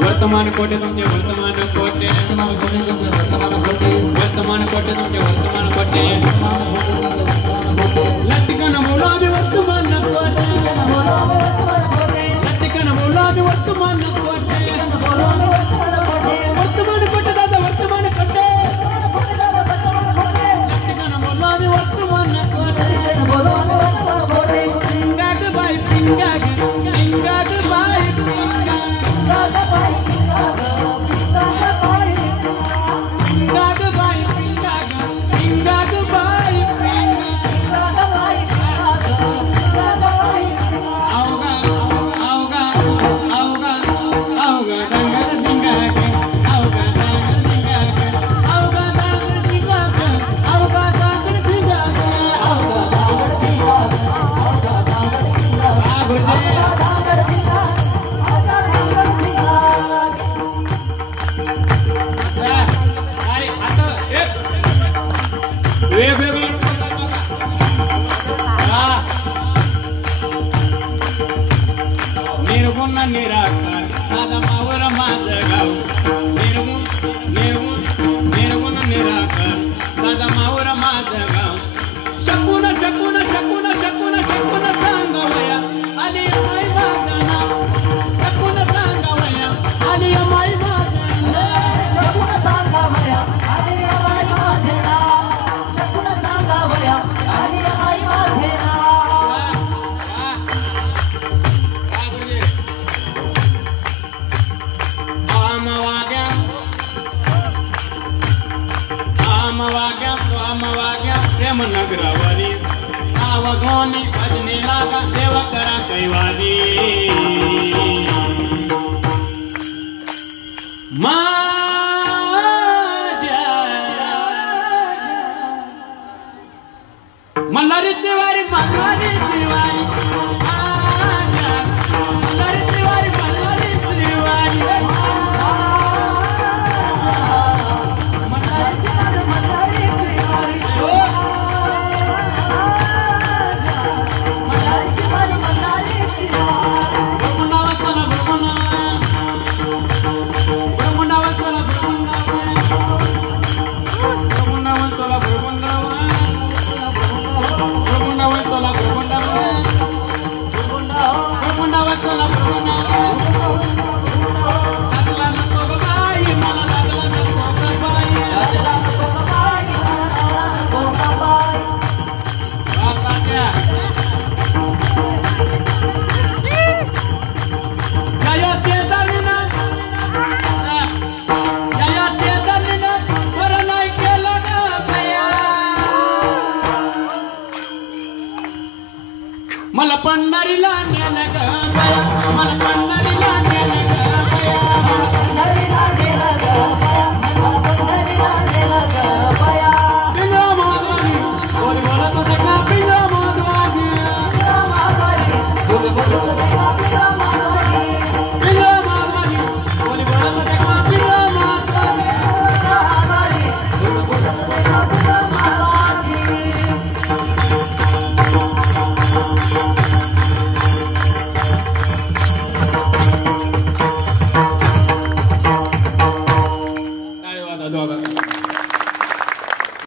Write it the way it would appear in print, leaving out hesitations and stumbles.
वर्तमान कोटे तुमचे वर्तमान कोटे वर्तमान कोटे तुमचे वर्तमान कोटे लटकन मुलामी वर्तमान कोटे लटकन मुलामी वर्तमान कोटे वर्तमान कोटे दादा वर्तमान कोटे लटकन मुलामी वर्तमान कोटे पिंगाग बाई पिंगाग पिंगाग बाई पिंगाग बाई निर्गुण निराकार दादा मावर माझं गाव निर्गुण निराकार दादा मावर माझं गाव शकून शकून शकून शकून शकून सांगावया आली माई माझं नाव शकून सांगावया आली माई माझं शकून सांगावया आली माई माझं नाव शकून सांगावया आली माई माझं नाव प्रेम नगरावरी आवगोनी भजने लागा देव करा कैवादी माझ्या मल्हारी तिवारी मल्हारी तिवारी मल्हारी तिवारी मल्हारी तिवारी मला पंढरीला नेलं ग मला पंढरीला नेलं ग पंढरीला नेलं ग पंढरीला नेलं ग बया पिलो माधवानी बोल बोलत होते का पिलो माधवानी बोल बोलत होते का पिलो माधवानी पिलो माधवानी बोल बोलत होते का पिलो माधवानी बोल बोलत होते का पिलो माधवानी धन्यवाद।